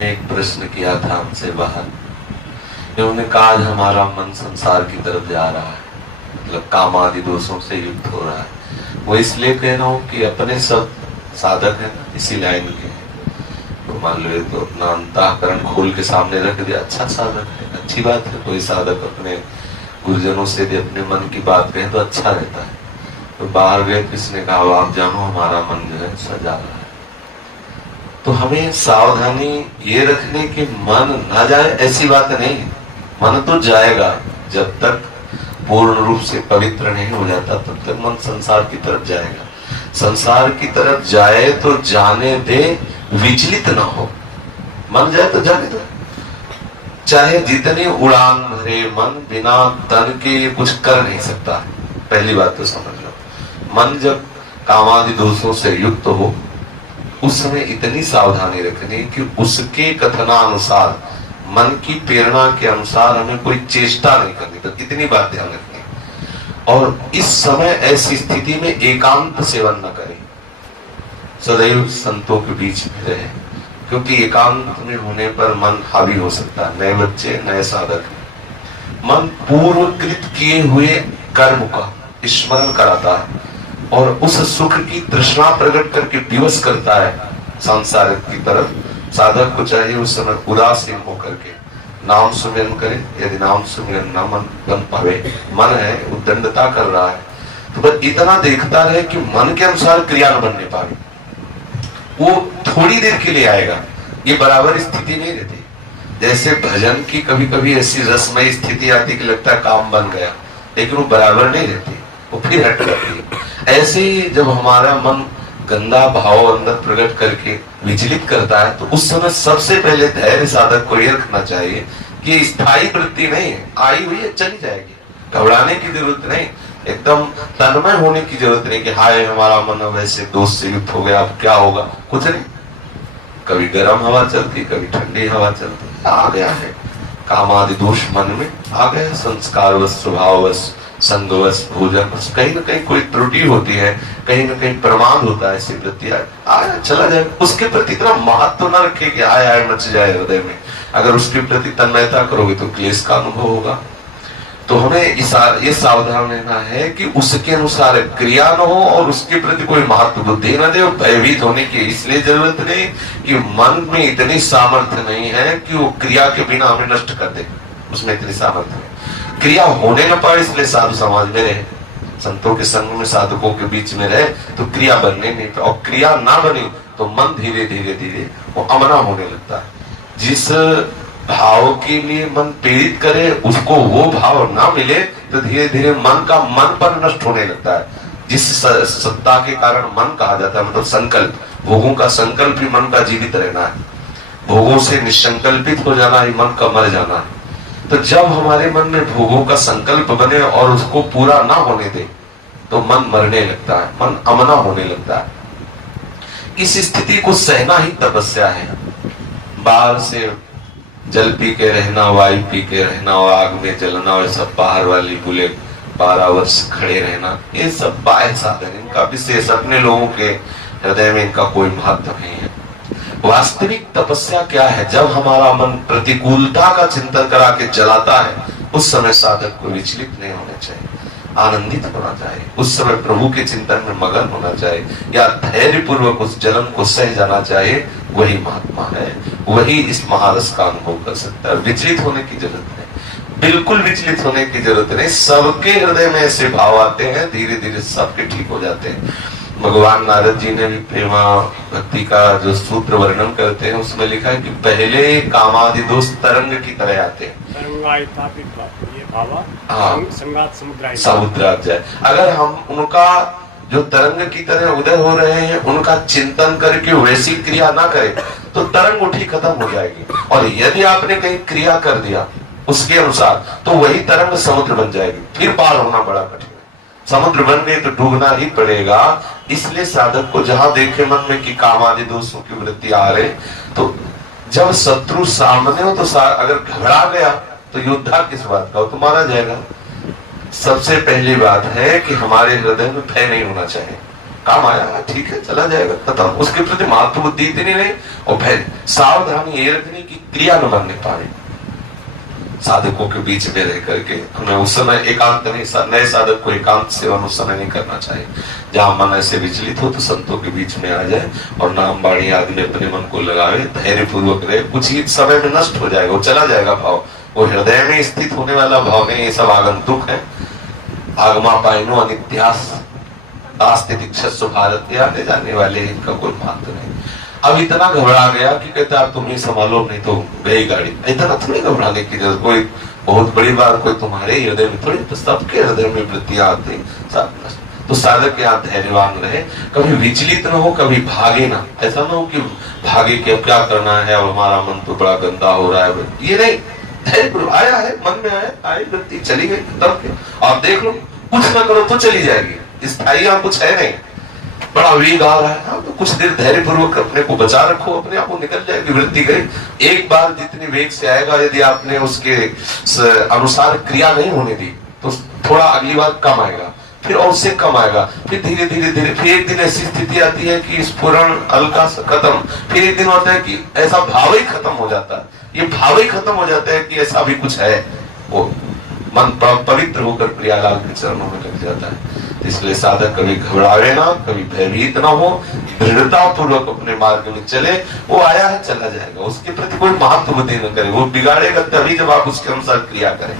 एक प्रश्न किया था हमसे बाहर। उन्होंने कहा आज हमारा मन संसार की तरफ जा रहा है, मतलब काम आदि दोषों से युक्त हो रहा है। वो इसलिए कह रहा हूँ कि अपने सब साधक है ना इसी लाइन के, तो मान लो तो अपना अंतःकरण खोल के सामने रख दिया, अच्छा साधक है, अच्छी बात है। कोई साधक अपने गुरुजनों से भी अपने मन की बात कहे तो अच्छा रहता है। तो बाहर गए, किसने कहा आप जानो हमारा मन जो है सजा रहा है। तो हमें सावधानी ये रखने की मन ना जाए ऐसी बात नहीं। मन तो जाएगा, जब तक पूर्ण रूप से पवित्र नहीं हो जाता तब तक मन संसार की तरफ जाएगा। संसार की तरफ जाए तो जाने दे, विचलित ना हो। मन जाए तो जाने दो, चाहे जितनी उड़ान भरे मन बिना तन के कुछ कर नहीं सकता। पहली बात तो समझ लो, मन जब कामादि दोषों से युक्त हो उस समय इतनी सावधानी रखनी कि उसके कथनानुसार, मन की प्रेरणा के अनुसार हमें कोई चेष्टा नहीं करनी। तो इतनी बात ध्यान रखनी। और इस समय ऐसी स्थिति में एकांत सेवन न करें, सदैव संतों के बीच में रहे, क्योंकि एकांत में होने पर मन हावी हो सकता है। नए बच्चे, नए साधक, मन पूर्वकृत किए हुए कर्म का स्मरण कराता है और उस सुख की तृष्णा प्रकट करके विवश करता है सांसारिक की तरफ। साधक को चाहिए उस समय उदासीन होकर के नाम सुमिरन करे। यदि नाम सुमिरन न मन बन पावे, मन है उद्दंडता कर रहा है, तो बस इतना देखता रहे कि मन के अनुसार क्रिया न बनने पावे। वो थोड़ी देर के लिए आएगा, ये बराबर स्थिति नहीं रहती। जैसे भजन की कभी कभी ऐसी रसमय स्थिति आती कि लगता है काम बन गया, लेकिन वो बराबर नहीं रहती, वो फिर हट जाती है। ऐसे ही जब हमारा मन गंदा भाव अंदर प्रकट करके विचलित करता है, तो उस समय सबसे पहले धैर्य साधक को यह रखना चाहिए कि स्थायी वृत्ति नहीं है, आई हुई है चली जाएगी, घबराने की जरूरत नहीं। एकदम तन्मय होने की जरूरत नहीं कि हाय हमारा मन अब ऐसे दोष से युक्त हो गया, अब क्या होगा। कुछ नहीं, कभी गर्म हवा चलती, कभी ठंडी हवा चलती, आ गया है काम आदि दोष मन में आ गया। संस्कारवश, स्वभाववश, संगवश, भोजन, कहीं ना कहीं कोई त्रुटि होती है, कहीं ना कहीं प्रमाद होता है, ऐसी वृत्ति आया चला जाए। उसके प्रति इतना महत्व न रखे कि आए आए मच जाए हृदय में। अगर उसके प्रति तन्मयता करोगे तो क्लेश का अनुभव होगा। तो हमें ये सावधान रहना है कि उसके अनुसार क्रिया न हो और उसके प्रति कोई महत्व बुद्धि न दे। भयभीत होने की इसलिए जरूरत नहीं कि मन में इतनी सामर्थ्य नहीं है कि वो क्रिया के बिना हमें नष्ट कर दे, उसमें इतनी सामर्थ्य है। क्रिया होने न पाए इसलिए साधु समाज में रहे, संतों के संग में, साधकों के बीच में रहे, तो क्रिया बनने नहीं पाए। और क्रिया ना बनी तो मन धीरे धीरे धीरे वो अमना होने लगता है। जिस भाव के लिए मन प्रेरित करे उसको वो भाव ना मिले तो धीरे धीरे मन का मन पर नष्ट होने लगता है। जिस सत्ता के कारण मन कहा जाता है, मतलब संकल्प, भोगों का संकल्प ही मन का जीवित रहना है। भोगों से निसंकल्पित हो जाना ही मन का मर जाना है। तो जब हमारे मन में भोगों का संकल्प बने और उसको पूरा ना होने दे तो मन मरने लगता है, मन अमना होने लगता है। इस स्थिति को सहना ही तपस्या है। बाहर से जल पी के रहना, वायु पी के रहना, और आग में जलना, और सब बाहर वाली बुले 12 वर्ष खड़े रहना, ये सब बाह्य साधन, इनका विशेष अपने लोगों के हृदय में इनका कोई महत्व नहीं है। वास्तविक तपस्या क्या है? जब हमारा मन प्रतिकूलता का चिंतन करा के जलाता है, उस समय साधक को विचलित नहीं होना चाहिए, आनंदित होना चाहिए। उस समय प्रभु के चिंतन में मगन होना चाहिए, या धैर्य पूर्वक उस जलन को सह जाना चाहिए। वही महात्मा है, वही इस महारस का अनुभव कर सकता है। विचलित होने की जरूरत नहीं, बिल्कुल विचलित होने की जरूरत नहीं। सबके हृदय में ऐसे भाव आते हैं, धीरे धीरे सबके ठीक हो जाते हैं। भगवान नारद जी ने भी प्रेमा भक्ति का जो सूत्र वर्णन करते हैं उसमें लिखा है कि पहले कामादि दोष तरंग की तरह आते हैं, समुद्रात जाए। अगर हम उनका जो तरंग की तरह उदय हो रहे हैं उनका चिंतन करके वैसी क्रिया ना करें तो तरंग उठी खत्म हो जाएगी। और यदि आपने कहीं क्रिया कर दिया उसके अनुसार तो वही तरंग समुद्र बन जाएगी, फिर पार होना बड़ा कठिन। समुद्र बन गए तो डूबना ही पड़ेगा। इसलिए साधक को जहां देखे मन में कि काम आदि दोषों की वृत्ति आ रहे, तो जब शत्रु सामने हो तो अगर घबरा गया तो योद्धा किस बात का, वो तो मारा जाएगा। सबसे पहली बात है कि हमारे हृदय में भय नहीं होना चाहिए, काम आया, ठीक है, चला जाएगा, खत्म। उसके प्रति महत्व बुद्धि इतनी नहीं, और फिर सावधानी ये रखनी कि क्रिया न बनने पाए साधकों के बीच में रह करके। हमें उस समय एकांत नहीं, नए साधक को एकांत सेवन उस समय नहीं करना चाहिए। जहां मन ऐसे विचलित हो तो संतों के बीच में आ जाए और नाम वाणी आदि में अपने मन को लगावे, धैर्य पूर्वक रहे। कुछ ही समय में नष्ट हो जाएगा, वो चला जाएगा भाव। वो हृदय में स्थित होने वाला भाव नहीं, ये सब आगंतुक है। आगमा पाइनो अनित्यास आस्तितिक्षस्व भारत, आने जाने वाले, इनका कोई महत्व नहीं। अब इतना घबरा गया कि कहते आप तुम ही संभालो, नहीं तो गई गाड़ी। इतना थोड़ी घबराने की जरूरत, कोई बहुत बड़ी बात कोई तुम्हारे हृदय में थोड़ी, तो सबके हृदय में वृत्तियां आती सब। तो साधक यहाँ धैर्यवान रहे, कभी विचलित न हो, कभी भागे ना। ऐसा ना हो कि भागे कि अब क्या करना है, अब हमारा मन तो बड़ा गंदा हो रहा है, ये नहीं। धैर्य आया है, मन में आया, आई वृत्ति चली गई, तब आप देख लो, कुछ ना करो तो चली जाएगी, स्थायी यहाँ कुछ है नहीं। बड़ा वेग आ रहा है, हाँ, तो कुछ देर धैर्य पूर्वक अपने को बचा रखो, अपने आप को निकल जाएगी वृत्ति गई। एक बार जितनी वेग से आएगा, यदि आपने उसके अनुसार क्रिया नहीं होने दी तो थोड़ा अगली बार कम आएगा, फिर और उससे कम आएगा, फिर धीरे धीरे धीरे, फिर एक दिन ऐसी स्थिति आती है कि स्फुरण हल्का सा खत्म, फिर एक दिन होता है कि ऐसा भाव ही खत्म हो जाता है। ये भाव ही खत्म हो जाता है कि ऐसा भी कुछ है, वो मन पवित्र होकर प्रियालाल के चरणों में लग जाता है। इसलिए साधक कभी घबरावे ना, कभी भयभीत ना हो, दृढ़ता पूर्वक अपने मार्ग में चले। वो आया है, चला जाएगा, उसके प्रति कोई महत्व बुद्धि न करे। वो बिगाड़ेगा तभी जब आप उसके अनुसार क्रिया करें।